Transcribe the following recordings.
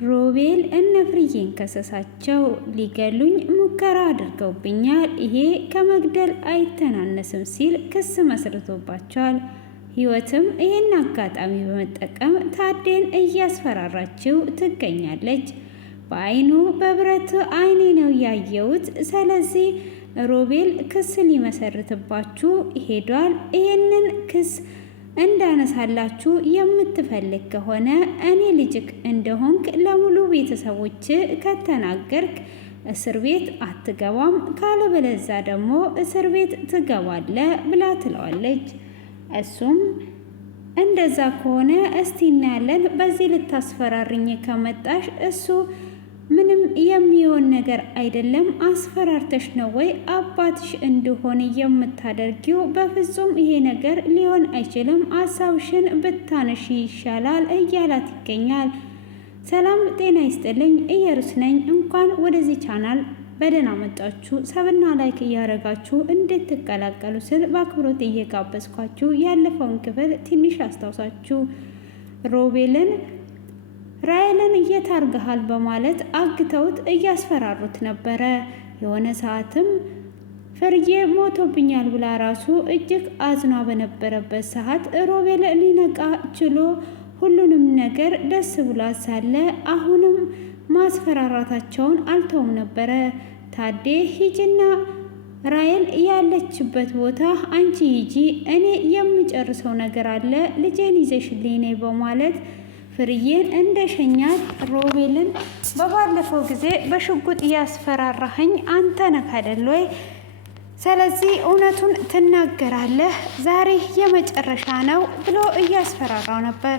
ሮቤል እነ ፍርዬን ከሰሳቸው። ሊገሉኝ ሙከራ አድርገውብኛል፣ ይሄ ከመግደል አይተናነስም ሲል ክስ መስርቶባቸዋል። ህይወትም ይህን አጋጣሚ በመጠቀም ታዴን እያስፈራራችው ትገኛለች። በአይኑ በብረት አይኔ ነው ያየሁት፣ ስለዚህ ሮቤል ክስ ሊመሰርትባችሁ ሄዷል። ይህንን ክስ እንዳነሳላችሁ የምትፈልግ ከሆነ እኔ ልጅክ እንደሆንክ ለሙሉ ቤተሰቦች ከተናገርክ እስር ቤት አትገባም፣ ካለበለዛ ደግሞ እስር ቤት ትገባለ ብላ ትለዋለች። እሱም እንደዛ ከሆነ እስቲ እናያለን፣ በዚህ ልታስፈራርኝ ከመጣሽ እሱ ምንም የሚሆን ነገር አይደለም። አስፈራርተሽ ነው ወይ አባትሽ እንደሆነ የምታደርጊው? በፍጹም ይሄ ነገር ሊሆን አይችልም፣ ሀሳብሽን ብታነሺ ይሻላል እያላት ይገኛል። ሰላም ጤና ይስጥልኝ፣ ኢየሩስ ነኝ። እንኳን ወደዚህ ቻናል በደህና መጣችሁ። ሰብና ላይክ እያደረጋችሁ እንድትቀላቀሉ ስል በአክብሮት እየጋበዝኳችሁ ያለፈውን ክፍል ትንሽ አስታውሳችሁ ሮቤልን ራሔልን እየታርገሃል በማለት አግተውት እያስፈራሩት ነበረ። የሆነ ሰዓትም ፍርዬ ሞቶብኛል ብላ ራሱ እጅግ አዝኗ በነበረበት ሰዓት ሮቤል ሊነቃ ችሎ ሁሉንም ነገር ደስ ብሏት ሳለ አሁንም ማስፈራራታቸውን አልተውም ነበረ። ታዴ ሂጂና ራሔል ያለችበት ቦታ አንቺ ሂጂ፣ እኔ የምጨርሰው ነገር አለ፣ ልጄን ይዘሽልኝ ነይ በማለት ፍርዬን እንደሸኛት ሮቤልን በባለፈው ጊዜ በሽጉጥ እያስፈራራኸኝ አንተ ነህ አይደል ወይ? ስለዚህ እውነቱን ትናገራለህ፣ ዛሬ የመጨረሻ ነው ብሎ እያስፈራራው ነበር።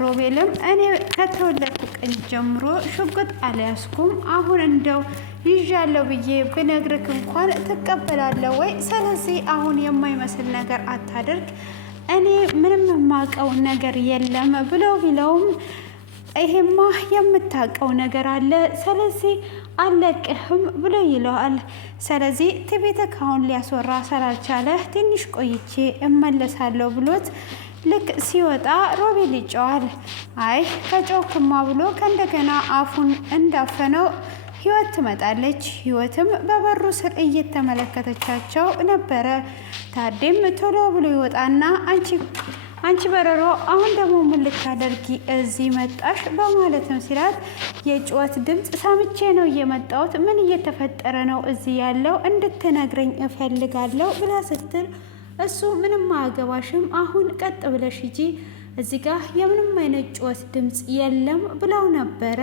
ሮቤልም እኔ ከተወለድኩ ቀን ጀምሮ ሽጉጥ አልያዝኩም፣ አሁን እንደው ይዣለሁ ብዬ ብነግርክ እንኳን ትቀበላለህ ወይ? ስለዚህ አሁን የማይመስል ነገር አታድርግ፣ እኔ ምንም የማውቀው ነገር የለም ብሎ ቢለውም ይሄማ የምታውቀው ነገር አለ፣ ስለዚህ አለቅህም ብሎ ይለዋል። ስለዚህ ትቤትህ አሁን ሊያስወራ ስላልቻለ ትንሽ ቆይቼ እመለሳለሁ ብሎት ልክ ሲወጣ ሮቤል ይጨዋል። አይ ከጮክማ ብሎ ከእንደገና አፉን እንዳፈነው ህይወት ትመጣለች። ህይወትም በበሩ ስር እየተመለከተቻቸው ነበረ። ታዴም ቶሎ ብሎ ይወጣና አንቺ በረሮ አሁን ደግሞ ምን ልታደርጊ እዚህ መጣሽ? በማለትም ሲላት የጩኸት ድምፅ ሰምቼ ነው የመጣሁት፣ ምን እየተፈጠረ ነው እዚህ ያለው እንድትነግረኝ እፈልጋለሁ ብላ ስትል እሱ ምንም አያገባሽም፣ አሁን ቀጥ ብለሽ ሂጂ፣ እዚህ ጋር የምንም አይነት ጩኸት ድምፅ የለም ብለው ነበረ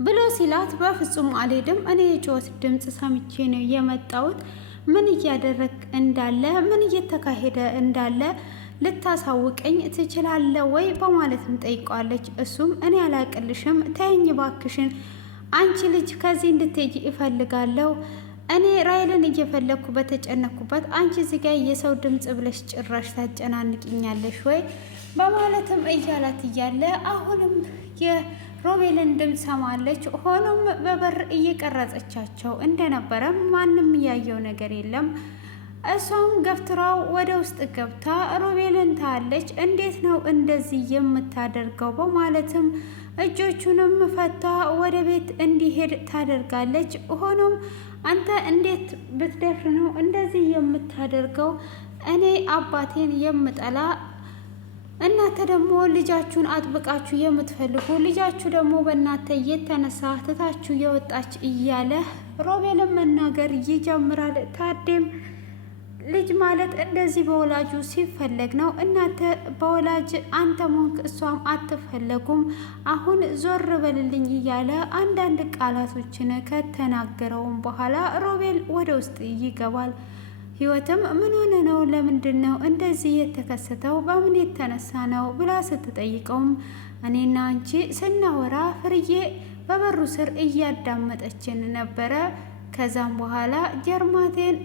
ብሎ ሲላት በፍጹም አልሄድም፣ እኔ የጩኸት ድምፅ ሰምቼ ነው የመጣሁት፣ ምን እያደረግ እንዳለ ምን እየተካሄደ እንዳለ ልታሳውቀኝ ትችላለህ ወይ? በማለትም ጠይቀዋለች። እሱም እኔ አላቅልሽም፣ ተይኝ ባክሽን፣ አንቺ ልጅ ከዚህ እንድትሄጂ እፈልጋለሁ። እኔ ራሔልን እየፈለግኩ በተጨነኩበት አንቺ እዚህ ጋር የሰው ድምፅ ብለሽ ጭራሽ ታጨናንቅኛለሽ ወይ? በማለትም እያላት እያለ አሁንም የሮቤልን ድምፅ ሰማለች። ሆኖም በበር እየቀረጸቻቸው እንደነበረ ማንም እያየው ነገር የለም። እሷም ገፍትራው ወደ ውስጥ ገብታ ሮቤልን ታያለች። እንዴት ነው እንደዚህ የምታደርገው? በማለትም እጆቹንም ፈታ ወደ ቤት እንዲሄድ ታደርጋለች። ሆኖም አንተ እንዴት ብትደፍር ነው እንደዚህ የምታደርገው? እኔ አባቴን የምጠላ እናንተ ደግሞ ልጃችሁን አጥብቃችሁ የምትፈልጉ ልጃችሁ ደግሞ በእናንተ የተነሳ ትታችሁ የወጣች እያለ ሮቤልን መናገር ይጀምራል። ታዴም ልጅ ማለት እንደዚህ በወላጁ ሲፈለግ ነው። እናንተ በወላጅ አንተ ሞንክ እሷም አትፈለጉም፣ አሁን ዞር በልልኝ እያለ አንዳንድ ቃላቶችን ከተናገረውም በኋላ ሮቤል ወደ ውስጥ ይገባል። ህይወትም ምን ሆነ ነው? ለምንድን ነው እንደዚህ የተከሰተው? በምን የተነሳ ነው ብላ ስትጠይቀውም እኔና አንቺ ስናወራ ፍርዬ በበሩ ስር እያዳመጠችን ነበረ። ከዛም በኋላ ጀርማቴን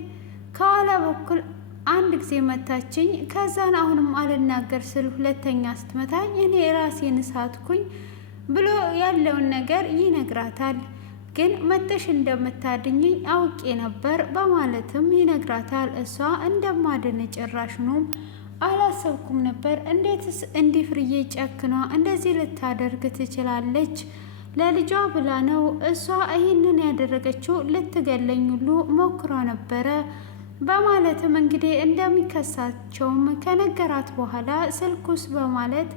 ከኋላ በኩል አንድ ጊዜ መታችኝ። ከዛን አሁንም አልናገር ስል ሁለተኛ ስትመታኝ እኔ ራሴን ሳትኩኝ ብሎ ያለውን ነገር ይነግራታል። ግን መተሽ እንደምታድኝኝ አውቄ ነበር በማለትም ይነግራታል። እሷ እንደማድን ጭራሽኑም አላሰብኩም ነበር። እንዴትስ እንዲህ ፍርዬ ጨክኗ እንደዚህ ልታደርግ ትችላለች? ለልጇ ብላ ነው እሷ ይህንን ያደረገችው። ልትገለኝ ሁሉ ሞክሯ ነበረ በማለትም እንግዲህ እንደሚከሳቸውም ከነገራት በኋላ ስልኩስ በማለት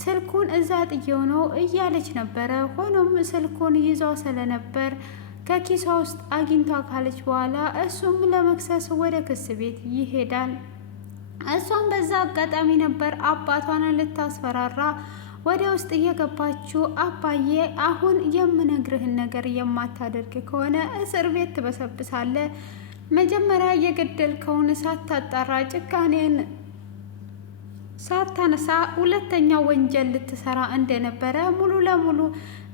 ስልኩን እዛ ጥዬው ነው እያለች ነበረ። ሆኖም ስልኩን ይዟ ስለነበር ከኪሷ ውስጥ አግኝቷ ካለች በኋላ እሱም ለመክሰስ ወደ ክስ ቤት ይሄዳል። እሷም በዛ አጋጣሚ ነበር አባቷን ልታስፈራራ ወደ ውስጥ እየገባችው። አባዬ አሁን የምነግርህን ነገር የማታደርግ ከሆነ እስር ቤት ትበሰብሳለ። መጀመሪያ የገደልከውን ሳታጣራ ጭካኔን ሳታነሳ ሁለተኛው ወንጀል ልትሰራ እንደነበረ ሙሉ ለሙሉ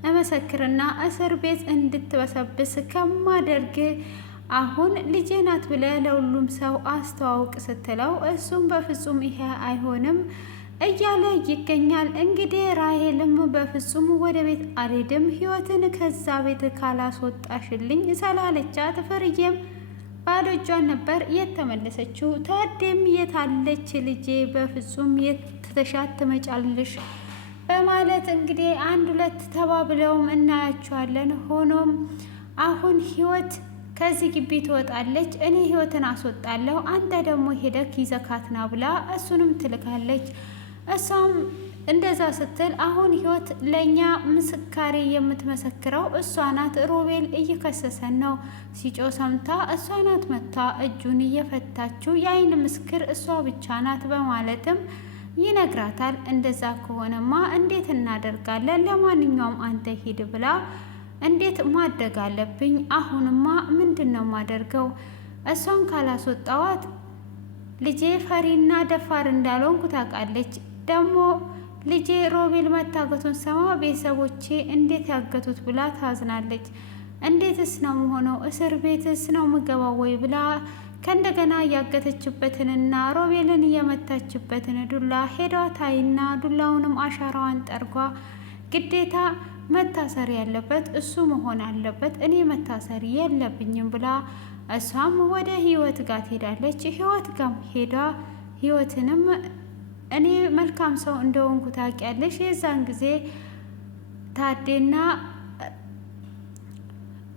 እመሰክርና እስር ቤት እንድትበሰብስ ከማደርግ አሁን ልጄ ናት ብለህ ለሁሉም ሰው አስተዋውቅ ስትለው እሱም በፍጹም ይሄ አይሆንም እያለ ይገኛል። እንግዲህ ራሄልም በፍጹም ወደ ቤት አልሄድም ህይወትን ከዛ ቤት ካላስወጣሽልኝ ስላለቻት ፍርዬም ባዶ እጇን ነበር የተመለሰችው። ታዴም የታለች ልጄ በፍጹም የትተሻት ትመጫለሽ በማለት እንግዲህ አንድ ሁለት ተባብለውም እናያቸዋለን። ሆኖም አሁን ህይወት ከዚህ ግቢ ትወጣለች፣ እኔ ህይወትን አስወጣለሁ፣ አንተ ደግሞ ሄደክ ይዘካትና ብላ እሱንም ትልካለች። እሷም እንደዛ ስትል አሁን ህይወት ለእኛ ምስካሬ የምትመሰክረው እሷ ናት፣ ሮቤል እየከሰሰን ነው ሲጮ ሰምታ እሷ ናት መታ እጁን እየፈታችው፣ የአይን ምስክር እሷ ብቻ ናት በማለትም ይነግራታል። እንደዛ ከሆነማ እንዴት እናደርጋለን? ለማንኛውም አንተ ሂድ ብላ እንዴት ማደግ አለብኝ? አሁንማ ምንድን ነው ማደርገው? እሷን ካላስወጣዋት ልጄ ፈሪና ደፋር እንዳልሆንኩ ታውቃለች። ደግሞ ልጄ ሮቤል መታገቱን ሰማ ቤተሰቦቼ እንዴት ያገቱት ብላ ታዝናለች። እንዴትስ ነው መሆነው? እስር ቤትስ ነው ምገባው ወይ ብላ ከእንደገና ያገተችበትንና ሮቤልን የመታችበትን ዱላ ሄዷ ታይና ዱላውንም አሻራዋን ጠርጓ ግዴታ መታሰር ያለበት እሱ መሆን አለበት፣ እኔ መታሰር የለብኝም ብላ እሷም ወደ ህይወት ጋር ትሄዳለች። ህይወት ጋር ሄዳ ህይወትንም እኔ መልካም ሰው እንደሆንኩ ታውቂያለሽ፣ የዛን ጊዜ ታዴና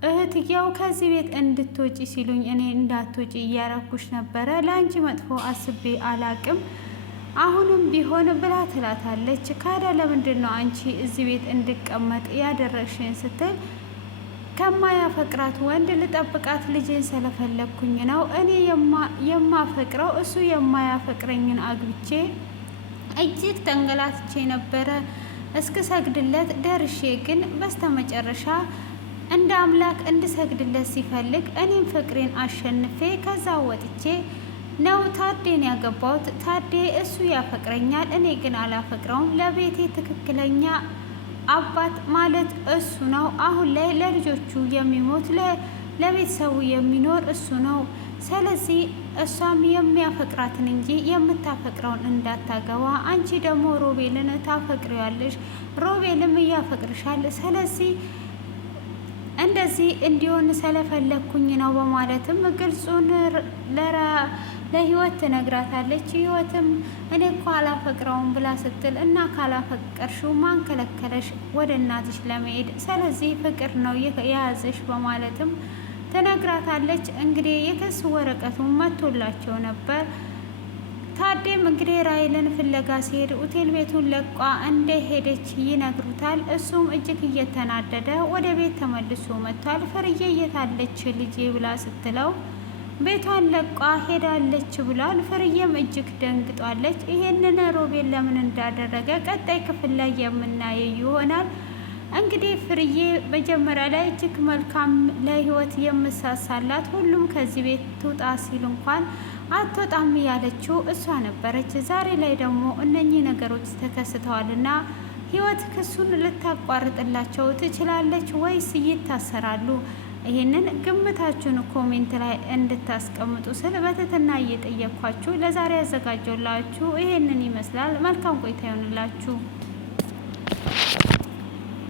እህትየው ከዚህ ቤት እንድትወጪ ሲሉኝ እኔ እንዳትወጪ እያረኩሽ ነበረ፣ ለአንቺ መጥፎ አስቤ አላቅም አሁንም ቢሆን ብላ ትላታለች። ካዳ ለምንድን ነው አንቺ እዚህ ቤት እንድቀመጥ ያደረግሽን ስትል ከማያፈቅራት ወንድ ልጠብቃት ልጄን ስለፈለግኩኝ ነው። እኔ የማፈቅረው እሱ የማያፈቅረኝን አግብቼ እጅግ ተንገላትቼ ነበረ እስክሰግድለት ደርሼ፣ ግን በስተመጨረሻ እንደ አምላክ እንድሰግድለት ሲፈልግ እኔም ፍቅሬን አሸንፌ ከዛ ወጥቼ ነው ታዴን ያገባሁት። ታዴ እሱ ያፈቅረኛል፣ እኔ ግን አላፈቅረውም። ለቤቴ ትክክለኛ አባት ማለት እሱ ነው። አሁን ላይ ለልጆቹ የሚሞት ለቤተሰቡ የሚኖር እሱ ነው። ስለዚህ እሷም የሚያፈቅራትን እንጂ የምታፈቅረውን እንዳታገባ። አንቺ ደግሞ ሮቤልን ታፈቅሪዋለሽ፣ ሮቤልም እያፈቅርሻል። ስለዚህ እንደዚህ እንዲሆን ስለፈለግኩኝ ነው በማለትም ግልጹን ለህይወት ትነግራታለች። ህይወትም እኔ እኮ አላፈቅረውም ብላ ስትል እና ካላፈቀርሽው ማን ከለከለሽ ወደ እናትሽ ለመሄድ? ስለዚህ ፍቅር ነው የያዘሽ በማለትም ትነግራታለች። እንግዲህ የክስ ወረቀቱን መቶላቸው ነበር። ታዴም እንግዲህ ራሄልን ፍለጋ ሲሄድ ሆቴል ቤቱን ለቋ እንደሄደች ይነግሩታል። እሱም እጅግ እየተናደደ ወደ ቤት ተመልሶ መጥቷል። ፍርዬ የታለች ልጄ ብላ ስትለው ቤቷን ለቋ ሄዳለች ብሏል። ፍርዬም እጅግ ደንግጧለች። ይሄንን ሮቤል ለምን እንዳደረገ ቀጣይ ክፍል ላይ የምናየው ይሆናል። እንግዲህ ፍርዬ መጀመሪያ ላይ እጅግ መልካም ለህይወት የምሳሳላት ሁሉም ከዚህ ቤት ትውጣ ሲል እንኳን አትወጣም ያለችው እሷ ነበረች። ዛሬ ላይ ደግሞ እነኚህ ነገሮች ተከስተዋልና ህይወት ክሱን ልታቋርጥላቸው ትችላለች ወይስ ይታሰራሉ? ይህንን ግምታችሁን ኮሜንት ላይ እንድታስቀምጡ ስል በትህትና እየጠየኳችሁ ለዛሬ ያዘጋጀውላችሁ ይሄንን ይመስላል። መልካም ቆይታ ይሆንላችሁ።